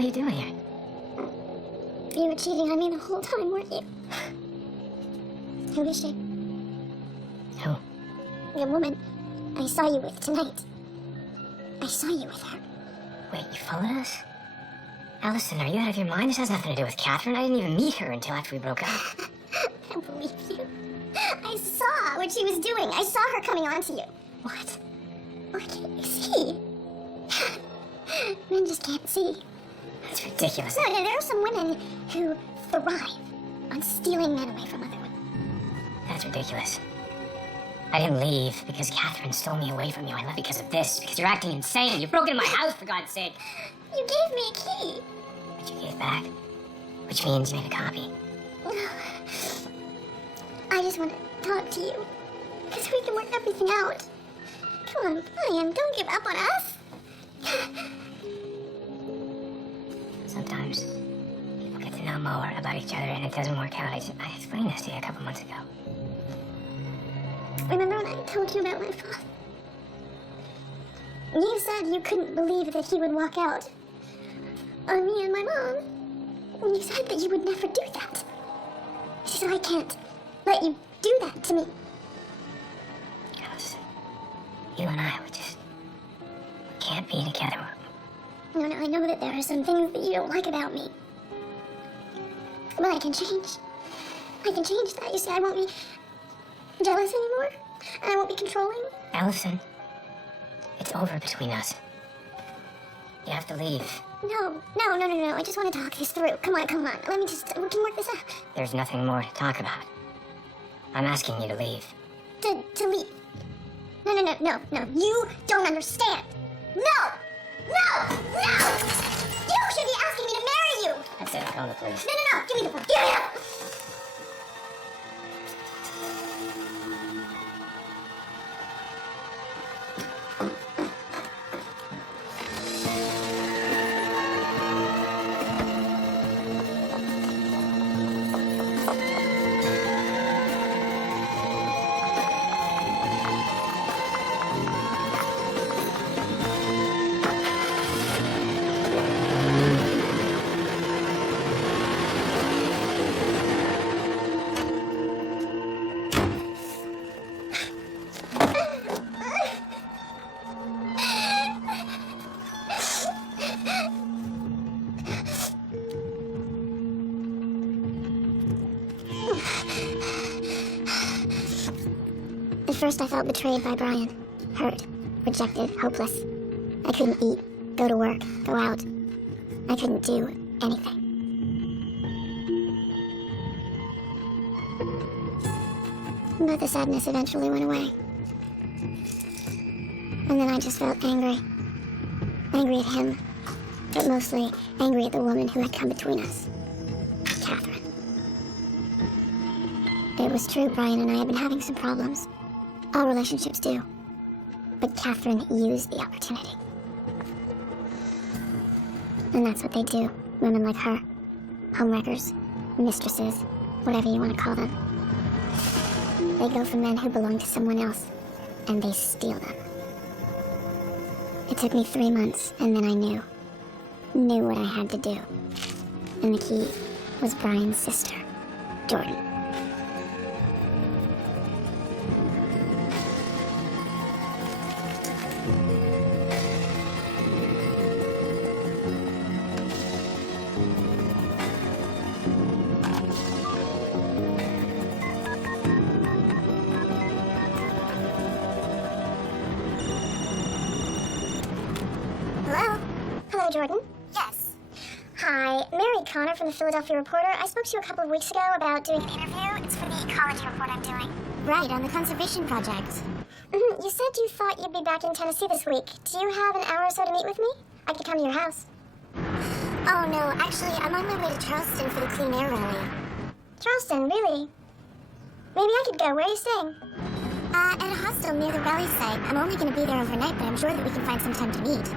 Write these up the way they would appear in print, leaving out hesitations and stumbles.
are you doing here? You were cheating on me the whole time, weren't you? Who is she? Who? The woman I saw you with tonight. I saw you with her. Wait, you followed us? Allison, are you out of your mind? This has nothing to do with Catherine. I didn't even meet her until after we broke up. I don't believe you. I saw what she was doing. I saw her coming on to you. What? Why can't you see? Men just can't see. That's ridiculous. No, there are some women who thrive on stealing men away from other women. That's ridiculous. I didn't leave because Catherine stole me away from you. I left because of this, because you're acting insane. You broke into my house, for God's sake. You gave me a key. But you gave back. Which means you made a copy. I just want to talk to you. Because we can work everything out. Come on, Brian, don't give up on us. Sometimes people get to know more about each other and it doesn't work out. I explained this to you a couple months ago. Remember when I told you about my father? You said you couldn't believe that he would walk out on me and my mom. And you said that you would never do that. She said, I can't let you do that to me. Alice, you and I, we can't be together. No, I know that there are some things that you don't like about me. But I can change. I can change that. You see, I won't be jealous anymore. And I won't be controlling. Allison, it's over between us. You have to leave. No. I just want to talk this through. Come on. Let me just, we can work this out. There's nothing more to talk about. I'm asking you to leave. To leave. No. You don't understand. No! You should be asking me to marry you! That's it, I'm calling the police. No. Give me the phone. Give me the... At first I felt betrayed by Brian. Hurt, rejected, hopeless. I couldn't eat, go to work, go out. I couldn't do anything. But the sadness eventually went away. And then I just felt angry. Angry at him, but mostly angry at the woman who had come between us. Catherine. It was true, Brian and I had been having some problems. All relationships do. But Catherine used the opportunity. And that's what they do, women like her. Homewreckers, mistresses, whatever you want to call them. They go for men who belong to someone else, and they steal them. It took me 3 months, and then I knew what I had to do. And the key was Brian's sister, Jordan. Hello, Jordan. Yes. Hi, Mary Connor from the Philadelphia Reporter. I spoke to you a couple of weeks ago about doing an interview. It's for the ecology report I'm doing. Right, on the conservation project. You said you thought you'd be back in Tennessee this week. Do you have an hour or so to meet with me? I could come to your house. Oh, no, actually, I'm on my way to Charleston for the Clean Air Rally. Charleston, really? Maybe I could go. Where are you staying? At a hostel near the rally site. I'm only going to be there overnight, but I'm sure that we can find some time to meet.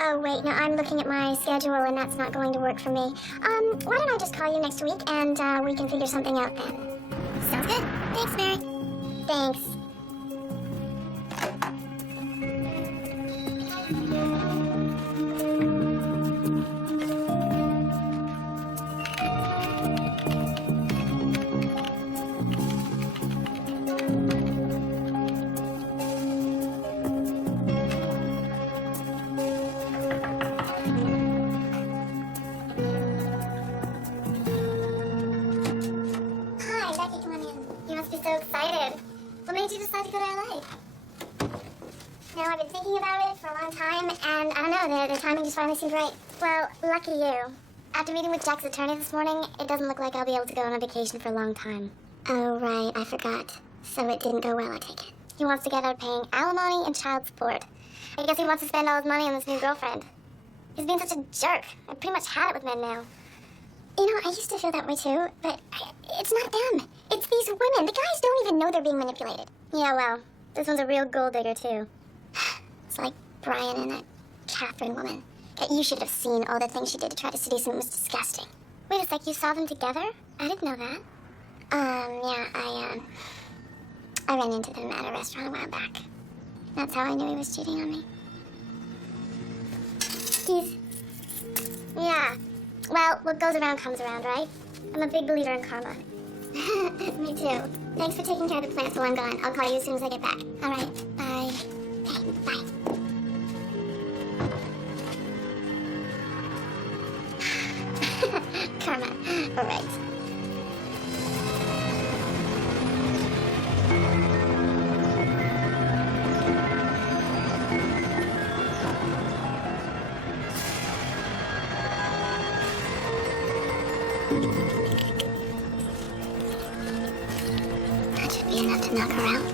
Oh, wait, no, I'm looking at my schedule, and that's not going to work for me. Why don't I just call you next week, and we can figure something out then? Sounds good. Thanks, Mary. Thanks. so excited. What made you decide to go to LA? You know, I've been thinking about it for a long time, and I don't know, the timing just finally seemed right. Well, lucky you. After meeting with Jack's attorney this morning, it doesn't look like I'll be able to go on a vacation for a long time. Oh, right, I forgot. So it didn't go well, I take it. He wants to get out of paying alimony and child support. I guess he wants to spend all his money on this new girlfriend. He's being such a jerk. I pretty much had it with men now. You know, I used to feel that way too, but it's not them. It's these women. The guys don't even know they're being manipulated. Yeah, well, this one's a real gold digger too. It's like Brian and that Catherine woman. You should have seen all the things she did to try to seduce him. It was disgusting. Wait a sec, you saw them together? I didn't know that. Yeah, I ran into them at a restaurant a while back. That's how I knew he was cheating on me. Yeah. Well, what goes around comes around, right? I'm a big believer in karma. Me too. Thanks for taking care of the plants while I'm gone. I'll call you as soon as I get back. All right. Bye. Okay, bye. Karma. All right. That should be enough to knock her out.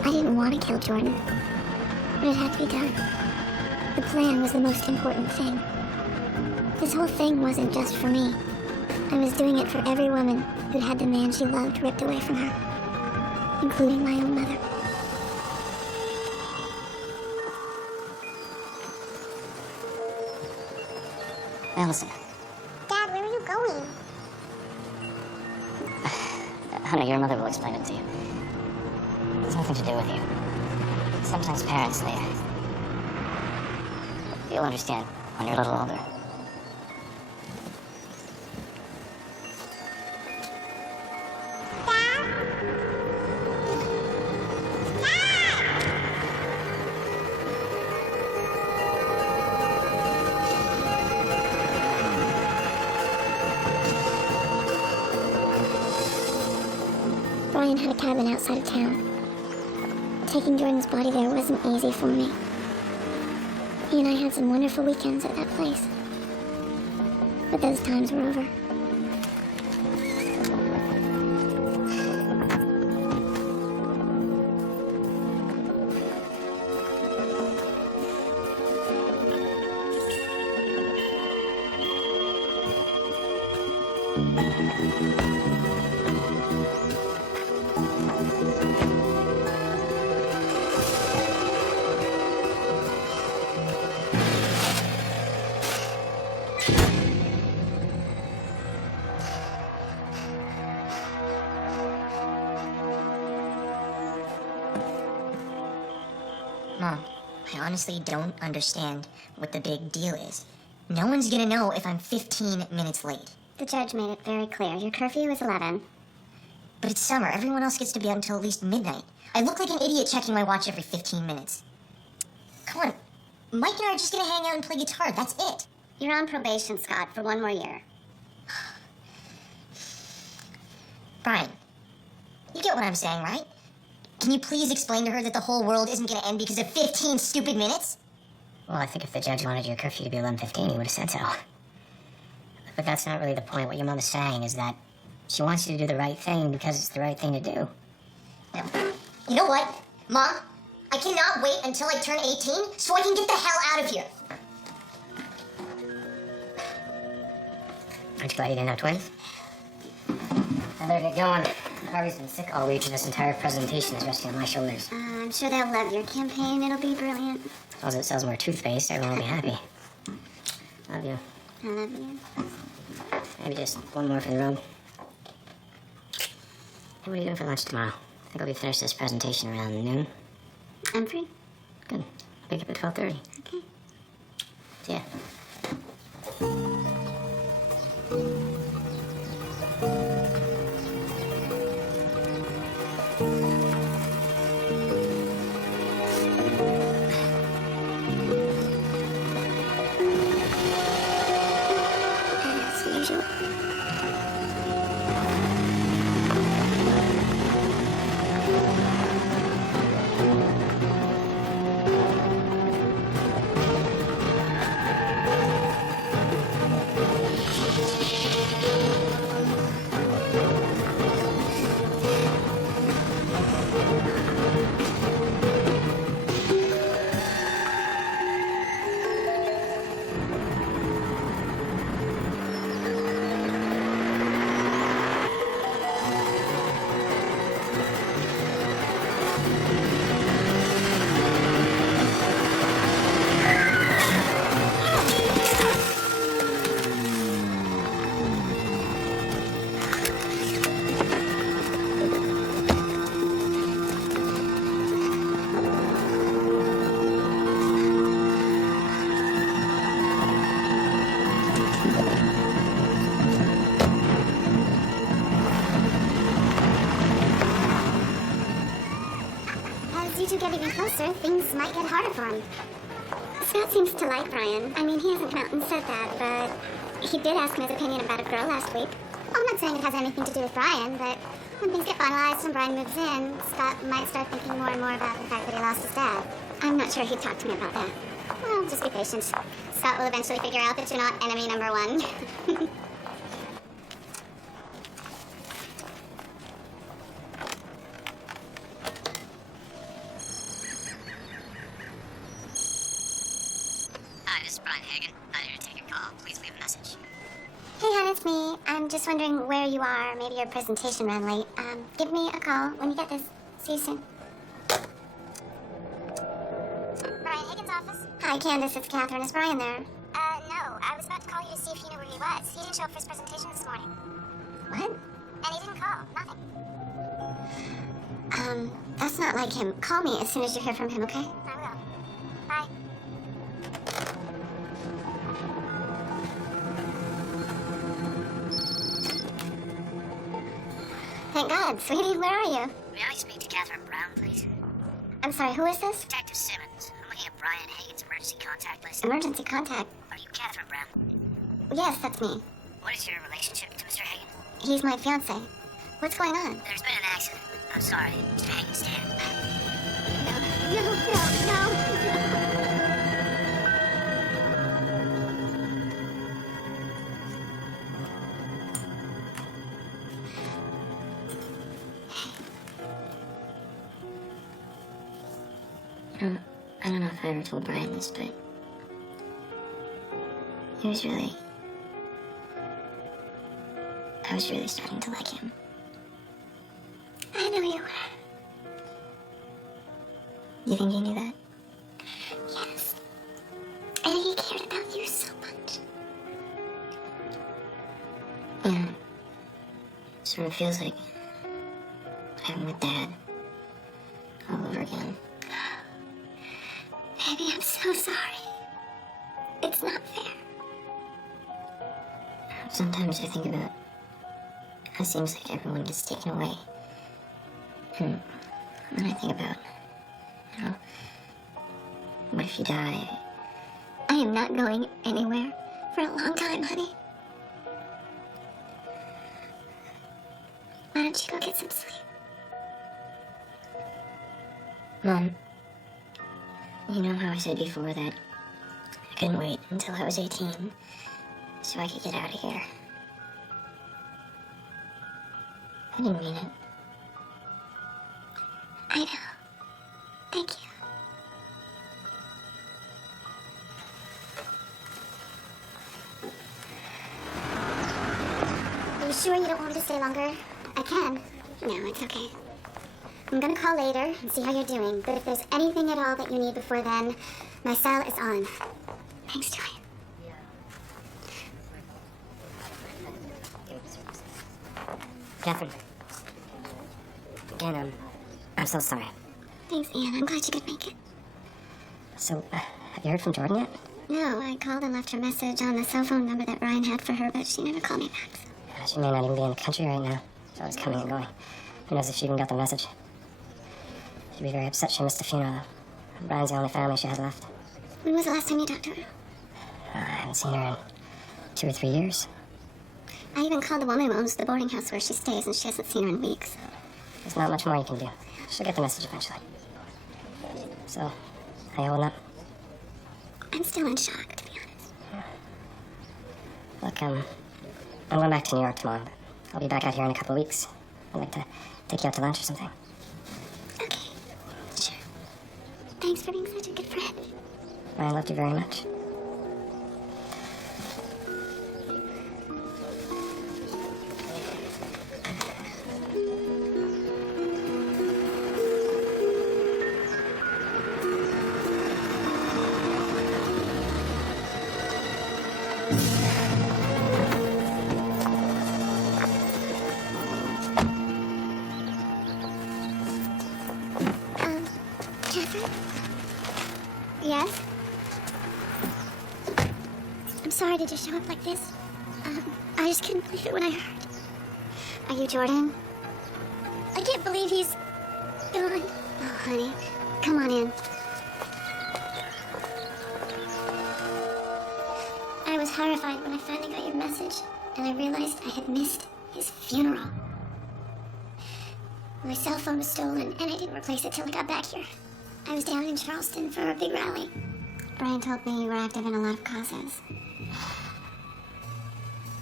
I didn't want to kill Jordan, but it had to be done. The plan was the most important thing. This whole thing wasn't just for me. I was doing it for every woman who'd had the man she loved ripped away from her, including my own mother. Allison. Dad, where are you going? Honey, your mother will explain it to you. It's nothing to do with you. Sometimes parents, you'll understand when you're a little older. Brian had a cabin outside of town. Taking Jordan's body there wasn't easy for me. He and I had some wonderful weekends at that place. But those times were over. Mom, I honestly don't understand what the big deal is. No one's gonna know if I'm 15 minutes late. The judge made it very clear. Your curfew is 11. But it's summer. Everyone else gets to be out until at least midnight. I look like an idiot checking my watch every 15 minutes. Come on. Mike and I are just gonna hang out and play guitar. That's it. You're on probation, Scott, for 1 more year. Brian, you get what I'm saying, right? Can you please explain to her that the whole world isn't gonna end because of 15 stupid minutes? Well, I think if the judge wanted your curfew to be 11:15, he would have said so. But that's not really the point. What your mom is saying is that she wants you to do the right thing because it's the right thing to do. You know what, Mom? I cannot wait until I turn 18 so I can get the hell out of here. Aren't you glad you didn't have twins? better get going. Harvey's been sick all week, and this entire presentation is resting on my shoulders. I'm sure they'll love your campaign. It'll be brilliant. As long as it sells more toothpaste, everyone will be happy. Love you. I love you. Maybe just one more for the road. Hey, what are you doing for lunch tomorrow? I think I'll be finished this presentation around noon. I'm free. Good. Wake up at 12:30. Okay. See ya. As usual. As you two get even closer, things might get harder for him. Scott seems to like Brian. I mean, he hasn't come out and said that, but he did ask him his opinion about a girl last week. I'm not saying it has anything to do with Brian, but when things get finalized and Brian moves in, Scott might start thinking more and more about the fact that he lost his dad. I'm not sure he'd talk to me about that. Well, just be patient. Scott will eventually figure out that you're not enemy number one. Hi, this is Brian Hagen. I'm here to take a call. Please leave a message. Hey, hon, it's me. I'm just wondering where you are. Maybe your presentation ran late. Give me a call when you get this. See you soon. Brian Higgins' office? Hi, Candace. It's Catherine. Is Brian there? No. I was about to call you to see if you knew where he was. He didn't show up for his presentation this morning. What? And he didn't call. Nothing. That's not like him. Call me as soon as you hear from him, okay? I will. Bye. Thank God. Sweetie, where are you? May I speak to Catherine Brown, please? I'm sorry, who is this? Detective Simmons. I'm looking at Brian Hagen's emergency contact list. Emergency contact. Are you Catherine Brown? Yes, that's me. What is your relationship to Mr. Hagen? He's my fiance. What's going on? There's been an accident. I'm sorry. Mr. Hagen's dead. No. I don't know if I ever told Brian this, but I was really starting to like him. I know you were. You think he knew that? Yes. And he cared about you so much. Yeah. Sort of feels like I'm with Dad all over again. Baby, I'm so sorry. It's not fair. Sometimes I think about how it seems like everyone gets taken away. And then I think about, what if you die? I am not going anywhere for a long time, honey. Why don't you go get some sleep? Mom, you know how I said before that I couldn't wait until I was 18 so I could get out of here? I didn't mean it. I know. Thank you. Are you sure you don't want me to stay longer? I can. No, it's okay. I'm gonna call later and see how you're doing, but if there's anything at all that you need before then, my cell is on. Thanks, Joy. Catherine. Again, I'm so sorry. Thanks, Ian. I'm glad you could make it. So, have you heard from Jordan yet? No, I called and left her message on the cell phone number that Ryan had for her, but she never called me back. She may not even be in the country right now. She's always coming and going. Who knows if she even got the message? She'd be very upset she missed the funeral, though. Brian's the only family she has left. When was the last time you talked to her? I haven't seen her in 2 or 3 years. I even called the woman who owns the boarding house where she stays, and she hasn't seen her in weeks. There's not much more you can do. She'll get the message eventually. So, how you holding up? I'm still in shock, to be honest. Look, I'm going back to New York tomorrow, but I'll be back out here in a couple of weeks. I'd like to take you out to lunch or something. Okay, sure. Thanks for being such a good friend. I loved you very much. Catherine? Yes? I'm sorry to just show up like this. I just couldn't believe it when I heard. Are you Jordan? I can't believe he's gone. Oh, honey. Come on in. I was horrified when I finally got your message, and I realized I had missed his funeral. My cell phone was stolen, and I didn't replace it till I got back here. I was down in Charleston for a big rally. Brian told me you were active in a lot of causes.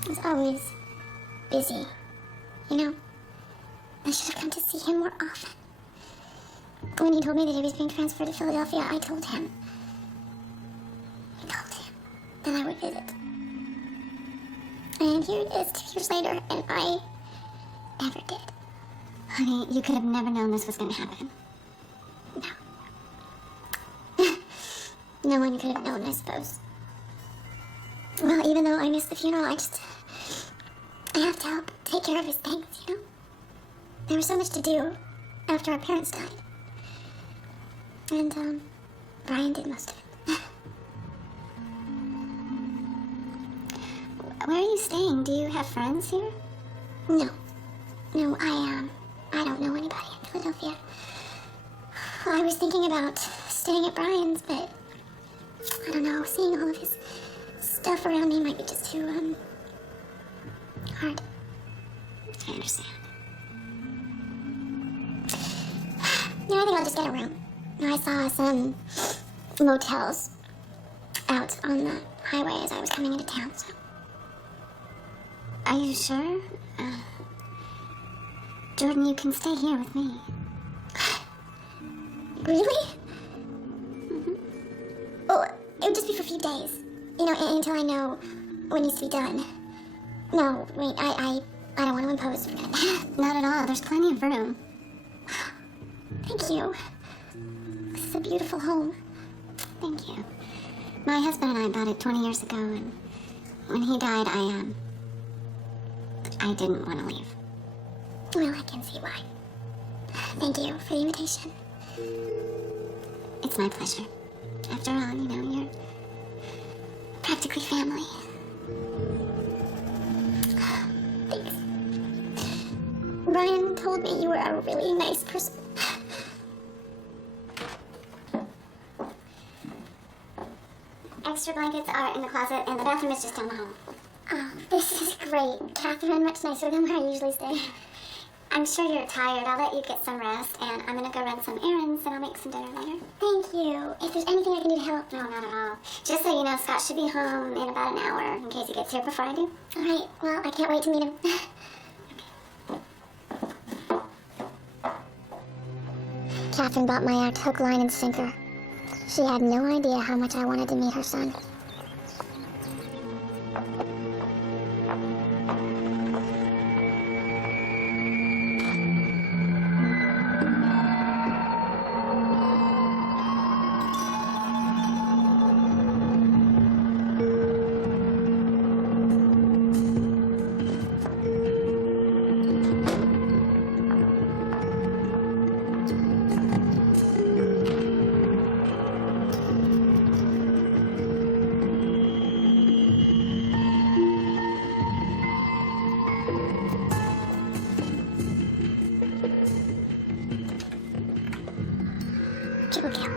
I was always busy. You know, I should have come to see him more often. When he told me that he was being transferred to Philadelphia, I told him. I told him that I would visit. And here it is 2 years later, and I never did. Honey, you could have never known this was going to happen. No. No one could have known, I suppose. Well, even though I missed the funeral, I have to help take care of his things, you know? There was so much to do after our parents died. And, Brian did most of it. Where are you staying? Do you have friends here? No. No, I don't know anybody in Philadelphia. I was thinking about staying at Brian's, but I don't know, seeing all of his stuff around me might be just too, hard. I understand. Yeah, I think I'll just get a room. I saw some motels out on the highway as I was coming into town, so. Are you sure? Jordan, you can stay here with me. Really? Mm-hmm. Oh, it would just be for a few days. You know, until I know what needs to be done. No, wait, I don't want to impose. Not at all. There's plenty of room. Thank you. This is a beautiful home. Thank you. My husband and I bought it 20 years ago, and when he died, I didn't want to leave. Well, I can see why. Thank you for the invitation. It's my pleasure. After all, you know, you're practically family. Thanks. Brian told me you were a really nice person. Extra blankets are in the closet, and the bathroom is just down the hall. Oh, this is great. Catherine, much nicer than where I usually stay. I'm sure you're tired. I'll let you get some rest, and I'm gonna go run some errands, and I'll make some dinner later. Thank you. If there's anything I can do to help, no, not at all. Just so you know, Scott should be home in about an hour, in case he gets here before I do. All right. Well, I can't wait to meet him. Catherine bought my act hook, line, and sinker. She had no idea how much I wanted to meet her son. Triple kill.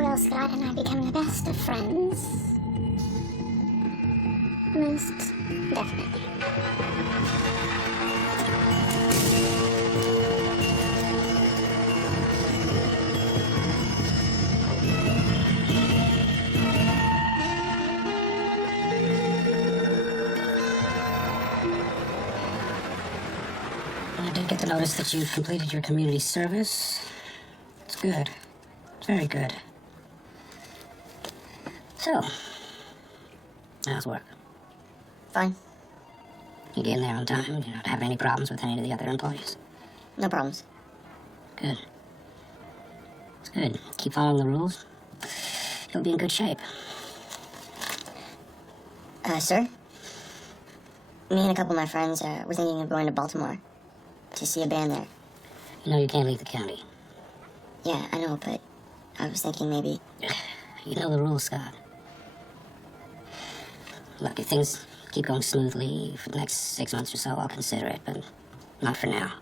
Will Scott and I become the best of friends? Most definitely. I did get the notice that you completed your community service. It's good. It's very good. So, how's work? Fine. You get in there on time? You not having any problems with any of the other employees? No problems. Good. It's good. Keep following the rules. You'll be in good shape. Sir? Me and a couple of my friends were thinking of going to Baltimore to see a band there. You know you can't leave the county. Yeah, I know, but I was thinking maybe... You know the rules, Scott. Look, if things keep going smoothly for the next 6 months or so, I'll consider it, but not for now.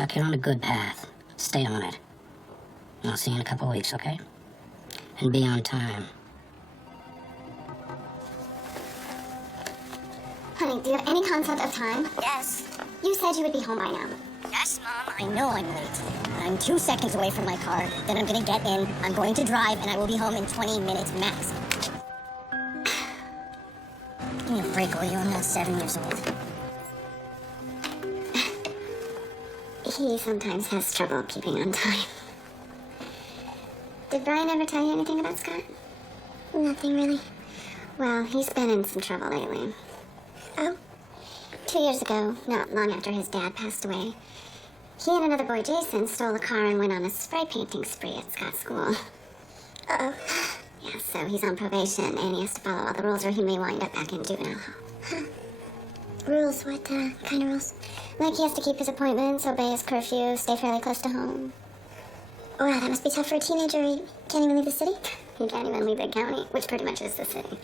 Look, you're on a good path. Stay on it. And I'll see you in a couple of weeks, okay? And be on time. Honey, do you have any concept of time? Yes. You said you would be home by now. Yes, Mom. I know I'm late. I'm 2 seconds away from my car. Then I'm gonna get in, I'm going to drive, and I will be home in 20 minutes max. Give me a break, will you? I'm not 7 years old. He sometimes has trouble keeping on time. Did Brian ever tell you anything about Scott? Nothing really. Well, he's been in some trouble lately. Oh? 2 years ago, not long after his dad passed away, he and another boy, Jason, stole a car and went on a spray painting spree at Scott's school. Uh-oh. Yeah, so he's on probation and he has to follow all the rules or he may wind up back in juvenile hall. Huh. Rules? What kind of rules? Like he has to keep his appointments, obey his curfew, stay fairly close to home. Wow, that must be tough for a teenager. He can't even leave the city? He can't even leave the county, which pretty much is the city.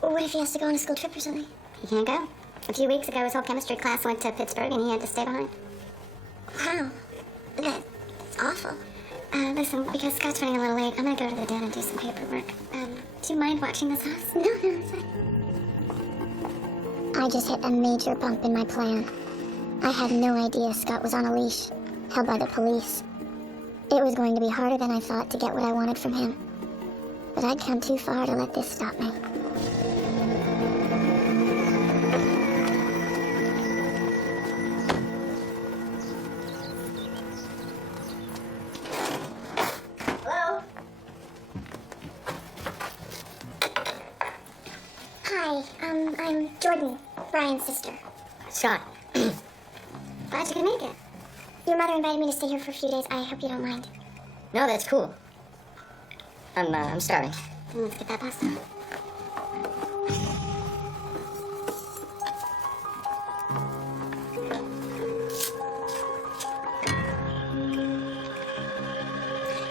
What if he has to go on a school trip or something? He can't go. A few weeks ago, his whole chemistry class went to Pittsburgh and he had to stay behind. Wow. That's awful. Listen, because Scott's running a little late, I'm gonna go to the den and do some paperwork. Do you mind watching this house? No, it's fine. I just hit a major bump in my plan. I had no idea Scott was on a leash, held by the police. It was going to be harder than I thought to get what I wanted from him. But I'd come too far to let this stop me. Hello? Hi, I'm Jordan, Brian's sister. Scott. Glad you could make it. Your mother invited me to stay here for a few days. I hope you don't mind. No, that's cool. I'm starving. Then let's get that pasta.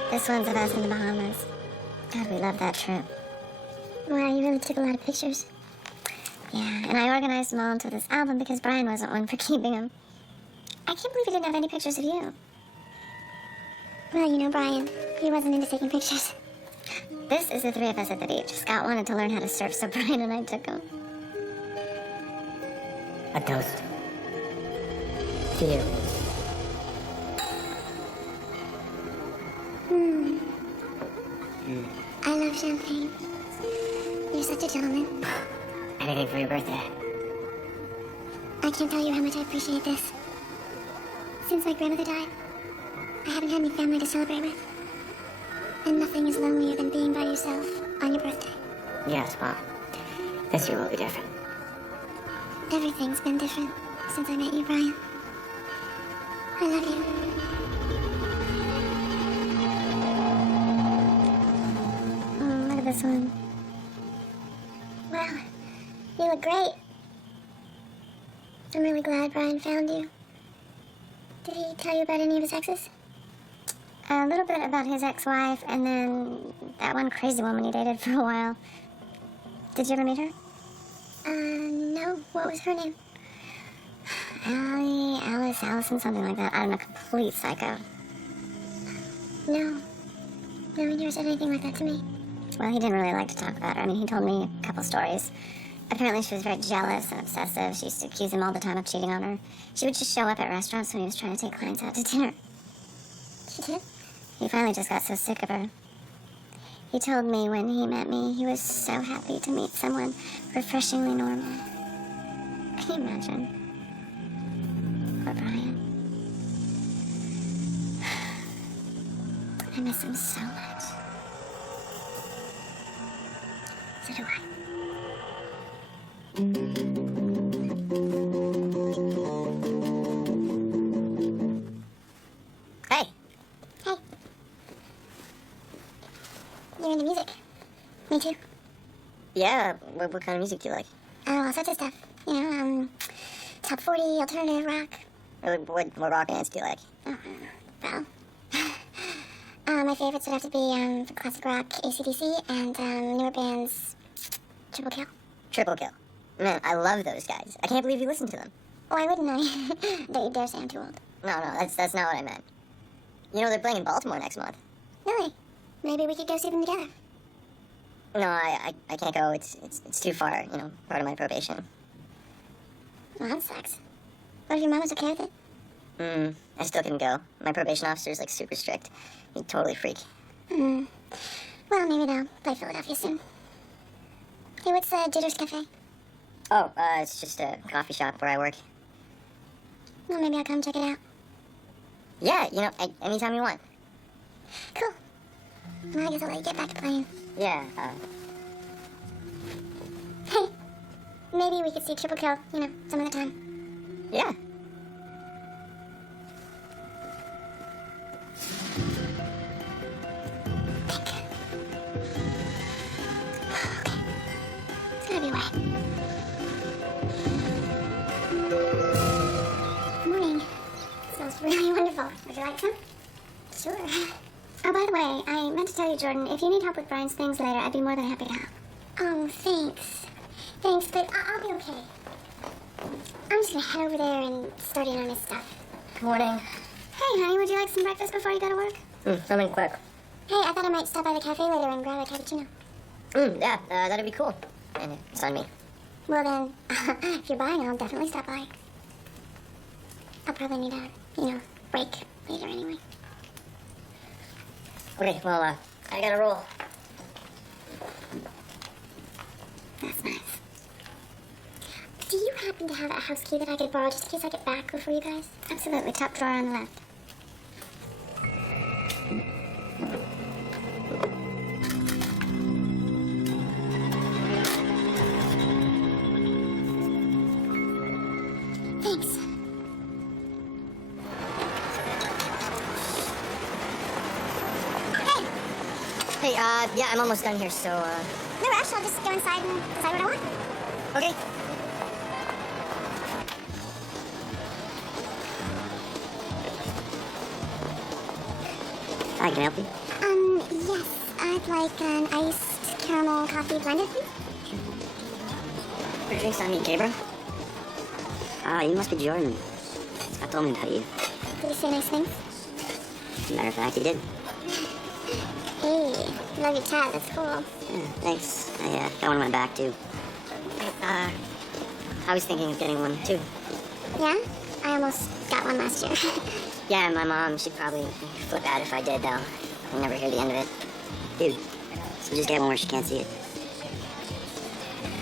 This one's of us in the Bahamas. God, we love that trip. Wow, you really took a lot of pictures. Yeah, and I organized them all into this album because Brian wasn't one for keeping them. I can't believe he didn't have any pictures of you. Well, you know Brian. He wasn't into taking pictures. This is the three of us at the beach. Scott wanted to learn how to surf, so Brian and I took him. A toast. To you. I love champagne. You're such a gentleman. Anything for your birthday? I can't tell you how much I appreciate this. Since my grandmother died, I haven't had any family to celebrate with. And nothing is lonelier than being by yourself on your birthday. Yes, well, this year will be different. Everything's been different since I met you, Brian. I love you. this one. Wow, you look great. I'm really glad Brian found you. Did he tell you about any of his exes? A little bit about his ex-wife, and then that one crazy woman he dated for a while. Did you ever meet her? No. What was her name? Allison, something like that. I don't know, complete psycho. No, he never said anything like that to me. Well, he didn't really like to talk about her. I mean, he told me a couple stories. Apparently she was very jealous and obsessive. She used to accuse him all the time of cheating on her. She would just show up at restaurants when he was trying to take clients out to dinner. She did? He finally just got so sick of her. He told me when he met me, he was so happy to meet someone refreshingly normal. Can you imagine? Poor Brian. I miss him so much. So do I. Hey. Hey. You're into music. Me too. Yeah, what kind of music do you like? Oh, all sorts of stuff. You know, top 40, alternative rock. What rock bands do you like? Oh, well. My favorites would have to be classic rock, AC/DC, and newer bands, Triple Kill. Triple Kill. Man, I love those guys. I can't believe you listen to them. Why wouldn't I? Don't you dare say I'm too old. No, that's not what I meant. You know, they're playing in Baltimore next month. Really? Maybe we could go see them together. No, I can't go. It's too far, you know, part of my probation. Well, that sucks. What if your mom was okay with it? I still couldn't go. My probation officer's, like, super strict. He'd totally freak. Well, maybe they'll play Philadelphia soon. Hey, what's Jitters Cafe? Oh, it's just a coffee shop where I work. Well, maybe I'll come check it out. Yeah, you know, anytime you want. Cool. Well, I guess I'll let you get back to playing. Yeah, Hey, maybe we could see Triple Kill, you know, some other time. yeah. It's gonna be wet. Morning. Smells really wonderful. Would you like some? Sure. Oh, by the way, I meant to tell you, Jordan, if you need help with Brian's things later, I'd be more than happy to help. Oh, thanks. Thanks, but I'll be okay. I'm just gonna head over there and start in on his stuff. Good morning. Hey, honey, would you like some breakfast before you go to work? Something quick. Hey, I thought I might stop by the cafe later and grab a cappuccino. Yeah, that'd be cool. And it's on me. Well then, if you're buying, I'll definitely stop by. I'll probably need a, break later anyway. Okay, well, I gotta roll. That's nice. Do you happen to have a house key that I could borrow just in case I get back before you guys? Absolutely, top drawer on the left. Thanks. Hey, yeah, I'm almost done here, so, No rush, I'll just go inside and decide what I want. okay. Hi, can I help you? Yes, I'd like an iced caramel coffee blended, please. What drinks on me, Gabriel? Ah, you must be Jordan. Scott told me about you. Did he say nice things? As a matter of fact, he did. Hey, love your chat, that's cool. Yeah, thanks. I got one on my back, too. I was thinking of getting one, too. Yeah? I almost got one last year. Yeah, my mom, she'd probably flip out if I did, though. I'll never hear the end of it. Dude, so just get one where she can't see it.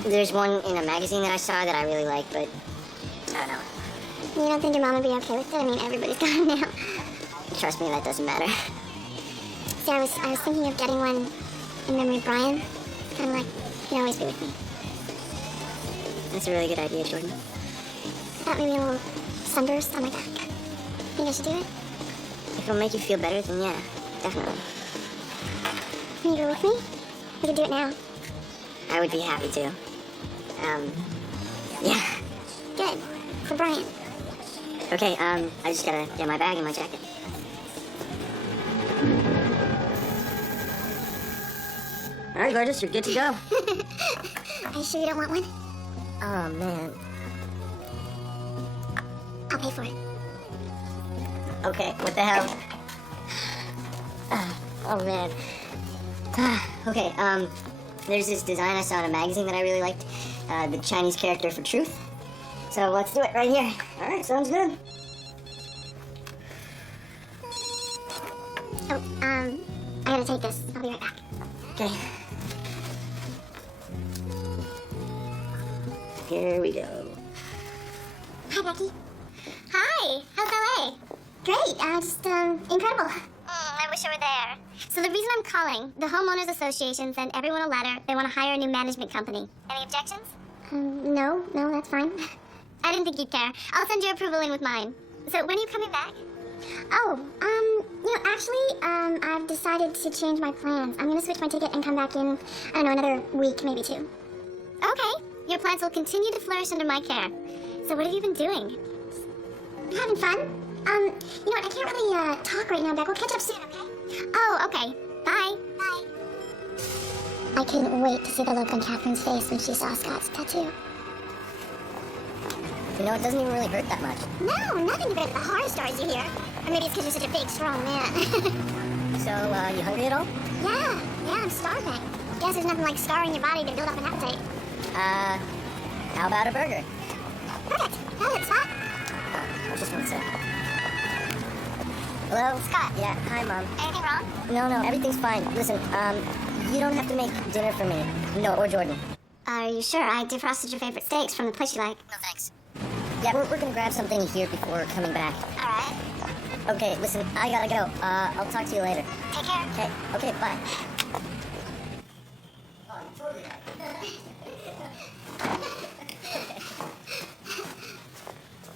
There's one in a magazine that I saw that I really like, but I don't know. You don't think your mom would be okay with it? I mean, everybody's got them now. Trust me, that doesn't matter. See, I was thinking of getting one in memory of Brian. Kind of like, he'd always be with me. That's a really good idea, Jordan. I thought maybe a little sunburst on my back. Think I should do it? If it'll make you feel better, then yeah, definitely. Can you go with me? We can do it now. I would be happy to. Yeah. Good. For Brian. Okay, I just gotta get my bag and my jacket. All right, gorgeous, you're good to go. Are you sure you don't want one? Oh, man. I'll pay for it. Okay, what the hell? Oh, man. Okay, there's this design I saw in a magazine that I really liked. The Chinese character for truth. So let's do it right here. All right, sounds good. Oh, I gotta take this. I'll be right back. Okay. Here we go. Hi, Becky. Hi. How's LA? Great. Just, incredible. I wish I were there. So the reason I'm calling, the homeowners association sent everyone a letter. They want to hire a new management company. Any objections? No, that's fine. I didn't think you'd care. I'll send your approval in with mine. So when are you coming back? Oh, actually, I've decided to change my plans. I'm gonna switch my ticket and come back in, I don't know, another week, maybe 2. Okay. Your plants will continue to flourish under my care. So what have you been doing? Having fun? You know what, I can't really, talk right now, Beck. We'll catch up soon, okay? Oh, okay. Bye. Bye. I couldn't wait to see the look on Catherine's face when she saw Scott's tattoo. You know, it doesn't even really hurt that much. No, nothing compared to the horror stories you hear. Or maybe it's because you're such a big, strong man. So, you hungry at all? Yeah, I'm starving. Guess there's nothing like scarring your body to build up an appetite. How about a burger? Perfect. That looks hot. Just one sec. Hello? Scott. Yeah, hi, Mom. Anything wrong? No, everything's fine. Listen, you don't have to make dinner for me. No, or Jordan. Are you sure? I defrosted your favorite steaks from the place you like. No, thanks. Yeah, we're gonna grab something here before coming back. All right. Okay, listen, I gotta go. I'll talk to you later. Take care. Okay, bye.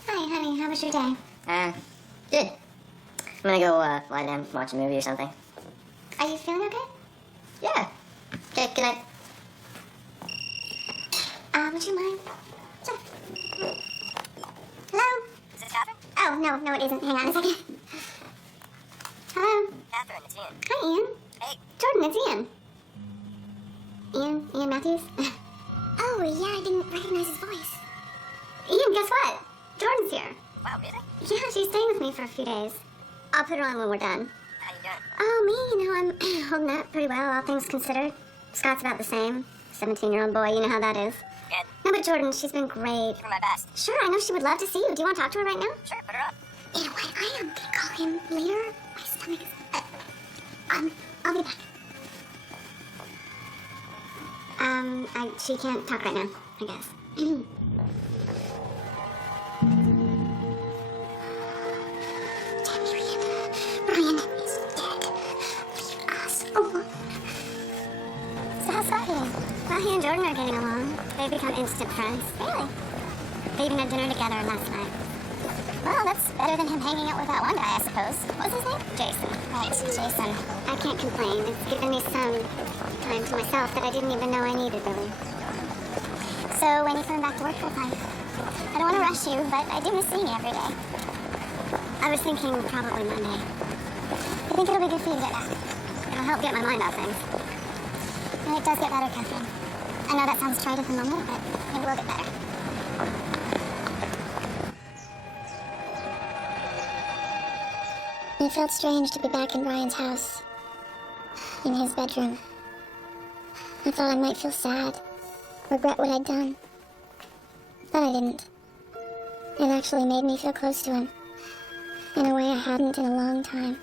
Hi, honey. How was your day? Good. I'm gonna go, lie down, watch a movie or something. Are you feeling okay? Yeah. Okay, good night. Would you mind? Sure. Hello? Is this Catherine? Oh, no, it isn't. Hang on a second. Hello? Catherine, it's Ian. Hi, Ian. Hey. Jordan, it's Ian. Ian Matthews? Oh, yeah, I didn't recognize his voice. Ian, guess what? Jordan's here. Wow, really? Yeah, she's staying with me for a few days. I'll put her on when we're done. How you doing? Oh, me, I'm holding up pretty well, all things considered. Scott's about the same. 17-year-old boy, you know how that is. Good. No, but Jordan, she's been great. Give her my best. Sure, I know she would love to see you. Do you want to talk to her right now? Sure, put her up. You know what? I am gonna call him later. My stomach is... I'll be back. She can't talk right now, I guess. Brian is dead. Leave us alone. So how's Scott doing? Well, he and Jordan are getting along. They've become instant friends. Really? They even had dinner together last night. Well, that's better than him hanging out with that one guy, I suppose. What was his name? Jason. Right, Jason. I can't complain. It's given me some time to myself that I didn't even know I needed, really. So, when are you coming back to work full time? I don't want to rush you, but I do miss seeing you every day. I was thinking probably Monday. I think it'll be good for you to get back. It'll help get my mind off things. And it does get better, Catherine. I know that sounds trite at the moment, but it will get better. It felt strange to be back in Brian's house, in his bedroom. I thought I might feel sad, regret what I'd done. But I didn't. It actually made me feel close to him, in a way I hadn't in a long time.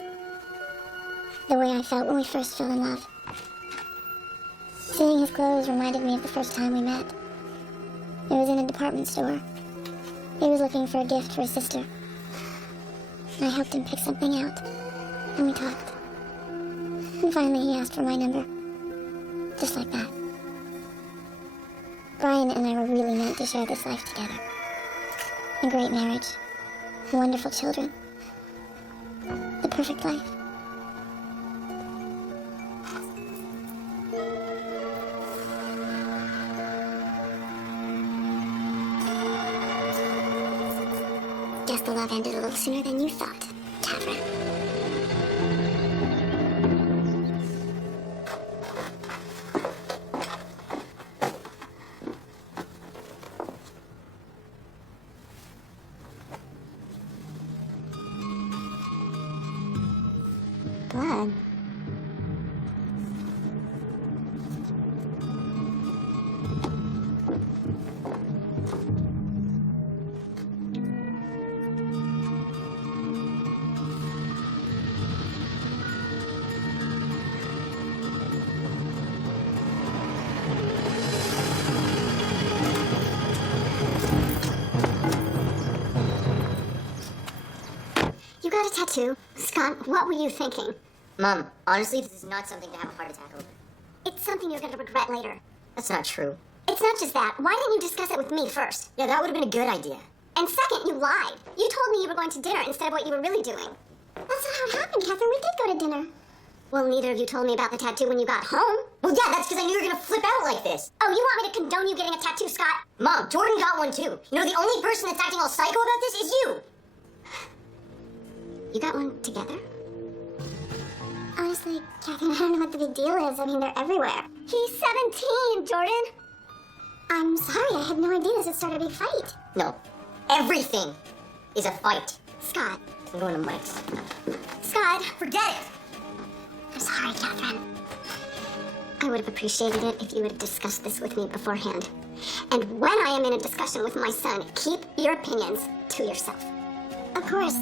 The way I felt when we first fell in love. Seeing his clothes reminded me of the first time we met. It was in a department store. He was looking for a gift for his sister. I helped him pick something out, and we talked. And finally he asked for my number. Just like that. Brian and I were really meant to share this life together. A great marriage. Wonderful children. The perfect life. the love ended a little sooner than you thought, Catherine. Blood. You got a tattoo? Scott, what were you thinking? Mom, honestly, this is not something to have a heart attack over. It's something you're going to regret later. That's not true. It's not just that. Why didn't you discuss it with me first? Yeah, that would have been a good idea. And second, you lied. You told me you were going to dinner instead of what you were really doing. That's not how it happened, Catherine. We did go to dinner. Well, neither of you told me about the tattoo when you got home. Well, yeah, that's because I knew you were gonna flip out like this. Oh, you want me to condone you getting a tattoo, Scott? Mom, Jordan got one too. You know, the only person that's acting all psycho about this is you. You got one together? Honestly, Catherine, I don't know what the big deal is. I mean, they're everywhere. He's 17, Jordan. I'm sorry, I had no idea this had started a big fight. No, everything is a fight. Scott. I'm going to Mike's. Scott. Forget it. I'm sorry, Catherine. I would have appreciated it if you had discussed this with me beforehand. And when I am in a discussion with my son, keep your opinions to yourself. Of course.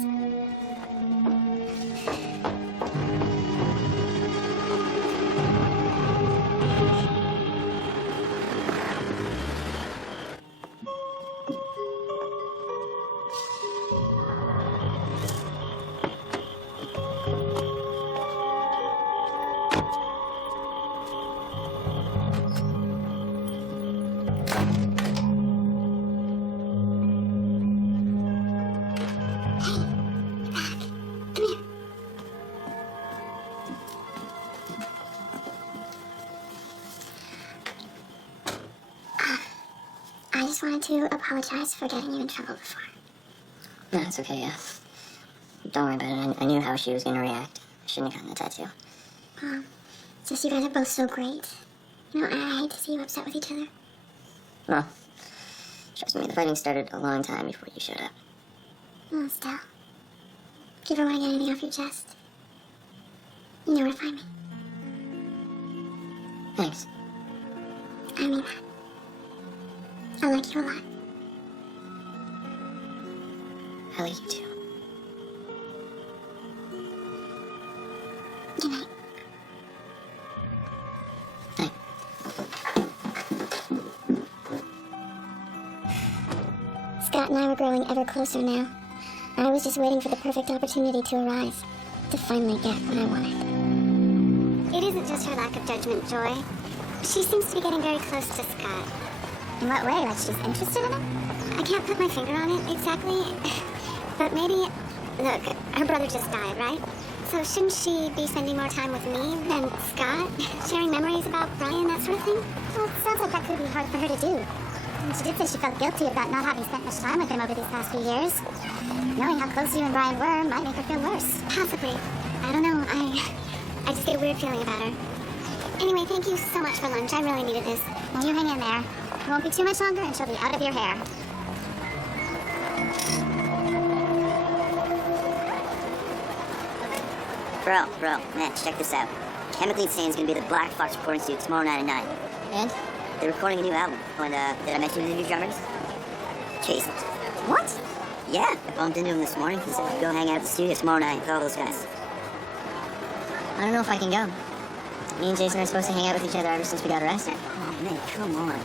I just wanted to apologize for getting you in trouble before. No, it's okay, yeah. Don't worry about it. I knew how she was gonna react. I shouldn't have gotten the tattoo. It's just you guys are both so great. You know, I hate to see you upset with each other. Well, trust me, the fighting started a long time before you showed up. Well, still. If you ever want to get anything off your chest, you know where to find me. Thanks. I mean that. I like you a lot. I like you too. Good night. Thanks. Scott and I were growing ever closer now. I was just waiting for the perfect opportunity to arise, to finally get what I wanted. It isn't just her lack of judgment, Joy. She seems to be getting very close to Scott. In what way? Like she's interested in him? I can't put my finger on it exactly, but maybe... Look, her brother just died, right? So shouldn't she be spending more time with me than Scott? Sharing memories about Brian, that sort of thing? Well, it sounds like that could be hard for her to do. And she did say she felt guilty about not having spent much time with him over these past few years. Knowing how close you and Brian were might make her feel worse. Possibly. I don't know. I just get a weird feeling about her. Anyway, thank you so much for lunch. I really needed this. Well, you hang in there. It won't be too much longer and she'll be out of your hair. Bro, man, check this out. Chemically Insane's gonna be the Black Fox recording studio tomorrow night at 9. And? They're recording a new album. And, did I mention the new drummers? Jason. What? Yeah, I bumped into him this morning. He said go hang out at the studio tomorrow night with all those guys. I don't know if I can go. Me and Jason are supposed to hang out with each other ever since we got arrested. Oh, man, come on.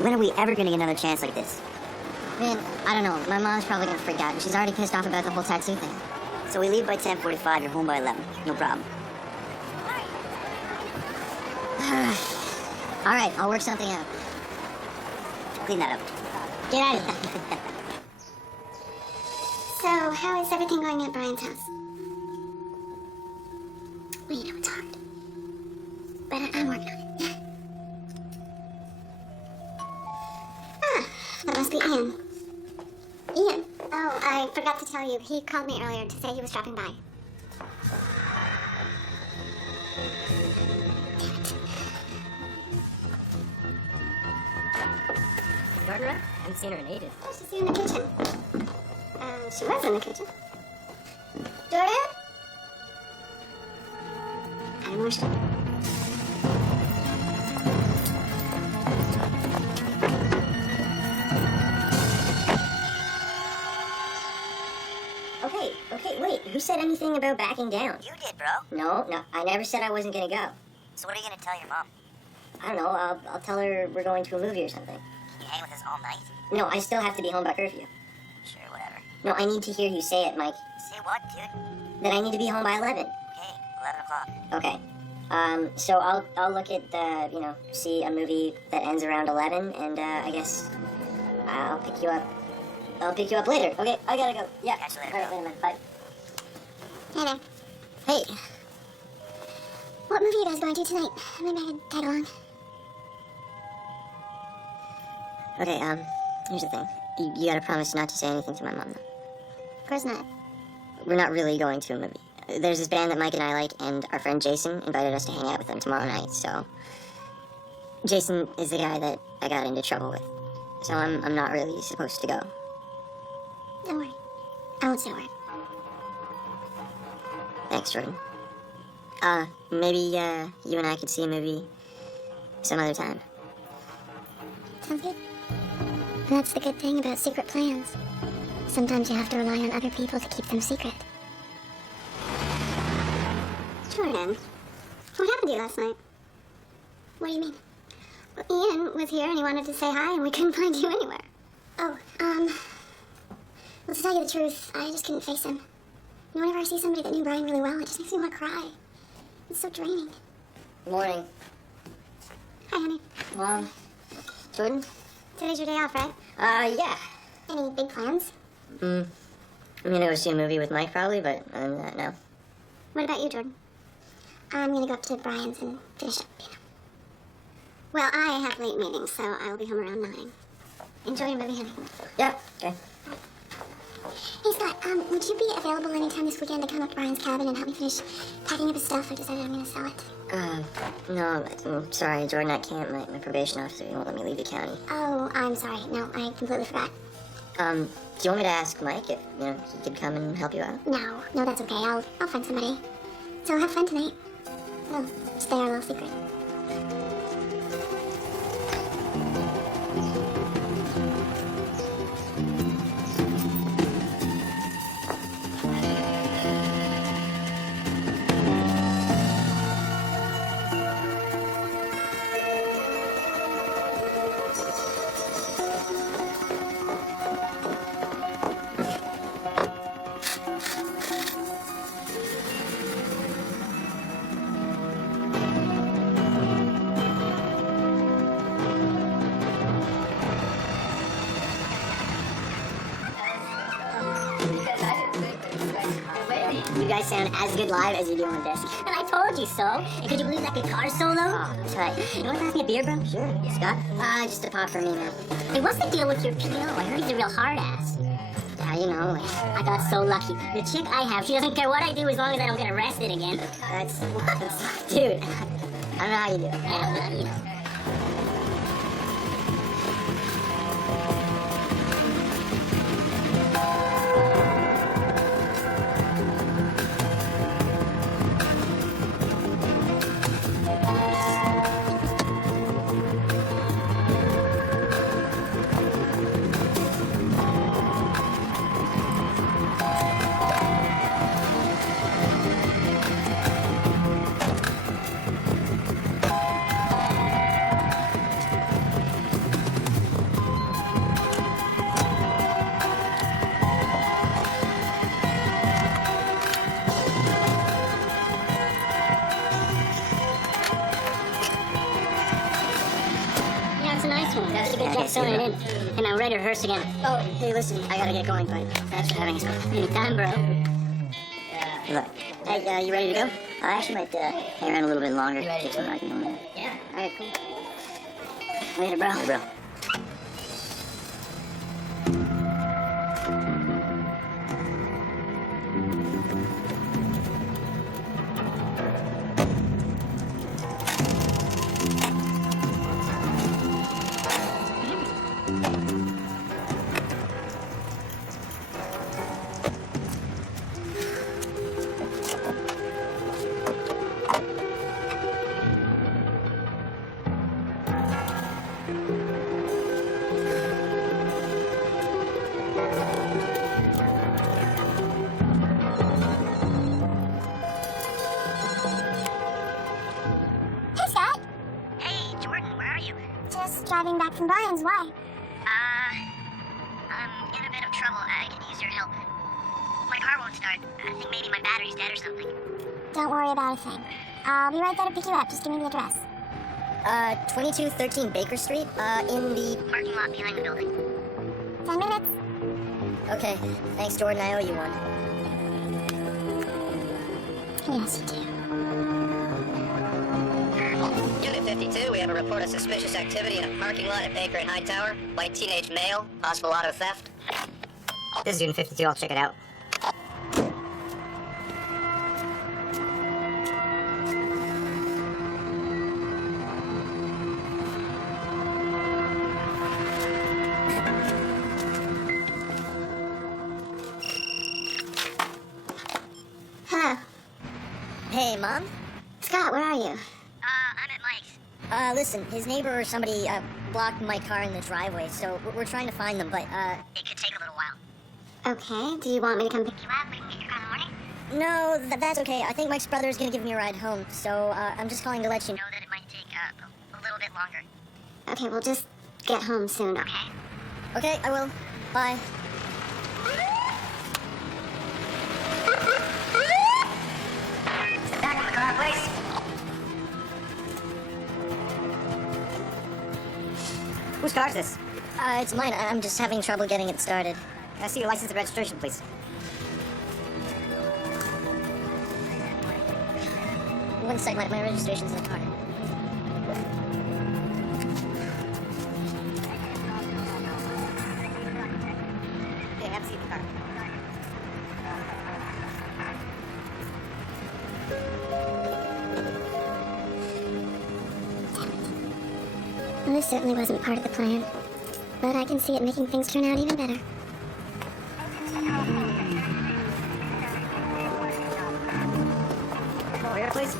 When are we ever gonna get another chance like this? Man, I don't know. My mom's probably gonna freak out, and she's already pissed off about the whole tattoo thing. So we leave by 10:45, you're home by 11. No problem. All right, I'll work something out. Clean that up. Get out of here. So, how is everything going at Brian's house? Well, you know it's hard. But I'm working on it. That must be Ian. Ian? Oh, I forgot to tell you, he called me earlier to say he was dropping by. Jordan, I haven't seen her in ages. Oh, she's here in the kitchen. She was in the kitchen. Jordan? I don't know where she is. Okay, wait. Who said anything about backing down? You did, bro. No, I never said I wasn't gonna go. So what are you gonna tell your mom? I don't know, I'll tell her we're going to a movie or something. You hang with us all night? No, I still have to be home by curfew. Sure, whatever. No, I need to hear you say it, Mike. Say what, dude? That I need to be home by 11. Okay, 11 o'clock. Okay. So I'll look at see a movie that ends around 11, and I guess I'll pick you up. I'll pick you up later. Okay, I gotta go. Yeah. Catch you later, All right, bro. later, man. Bye. Hey there. Hey. What movie are you guys going to tonight? Maybe I could tag along. Okay, here's the thing. You gotta promise not to say anything to my mom, though. Of course not. We're not really going to a movie. There's this band that Mike and I like, and our friend Jason invited us to hang out with them tomorrow night, so... Jason is the guy that I got into trouble with. So I'm not really supposed to go. Don't worry. I won't say a word. Thanks, Jordan. Maybe, you and I could see a movie some other time. Sounds good. And that's the good thing about secret plans. Sometimes you have to rely on other people to keep them secret. Jordan, what happened to you last night? What do you mean? Well, Ian was here and he wanted to say hi and we couldn't find you anywhere. Oh, well, to tell you the truth, I just couldn't face him. You know, whenever I see somebody that knew Brian really well, it just makes me want to cry. It's so draining. Morning. Hi, honey. Mom. Jordan? Today's your day off, right? Yeah. Any big plans? I'm gonna go see a movie with Mike probably, but other than that, no. What about you, Jordan? I'm gonna go up to Brian's and finish up, you know. Well, I have late meetings, so I will be home around 9. Enjoy your movie, honey. Yeah, okay. Hey, Scott, would you be available anytime this weekend to come up to Brian's cabin and help me finish packing up his stuff? I decided I'm gonna sell it. No, I'm sorry, Jordan, I can't. My probation officer won't let me leave the county. Oh, I'm sorry. No, I completely forgot. Do you want me to ask Mike if, he could come and help you out? No, that's okay. I'll find somebody. So have fun tonight. We'll stay our little secret. You guys sound as good live as you do on desk. And I told you so. And could you believe that guitar solo? Oh, that's right. You want to pass me a beer, bro? Sure. Scott? Just a pop for me, man. Hey, what's the deal with your PO? I heard he's a real hard ass. How you know? I got so lucky. The chick I have, she doesn't care what I do as long as I don't get arrested again. That's dude. I don't know how you do it. Yeah, you know. It's a nice one. That's a good job sewing it in. And I'm ready to rehearse again. Oh, hey, listen, I gotta get going, but thanks for having us. Anytime, bro. Look. Hey, you ready to go? I actually might hang around a little bit longer. Get some rocking on. Yeah. All right, cool. Later, bro. Later, bro. driving back from Brian's. Why? I'm in a bit of trouble. I could use your help. My car won't start. I think maybe my battery's dead or something. Don't worry about a thing. I'll be right there to pick you up. Just give me the address. 2213 Baker Street, in the parking lot behind the building. 10 minutes. Okay, thanks, Jordan. I owe you one. Yes, you do. Unit 52, we have a report of suspicious activity in a parking lot at Baker and Hightower. White teenage male, possible auto theft. This is Unit 52. I'll check it out. Hello. Hey, Mom? Scott, where are you? I'm at Mike's. Listen, his neighbor or somebody, blocked my car in the driveway, so we're trying to find them, but, it could take a little while. Okay. Do you want me to come pick you up? We can get your car in the morning? No, that's okay. I think Mike's brother is gonna give me a ride home, so, I'm just calling to let you know that it might take, a little bit longer. Okay, well, just get home soon. Okay? Okay, I will. Bye. Back in the car, please. Whose car is this? It's mine. I'm just having trouble getting it started. Can I see your license and registration, please? One sec, my registration's in the car. Okay, have a seat in the car. Well, this certainly wasn't part of the plan. But I can see it making things turn out even better. Over here, please.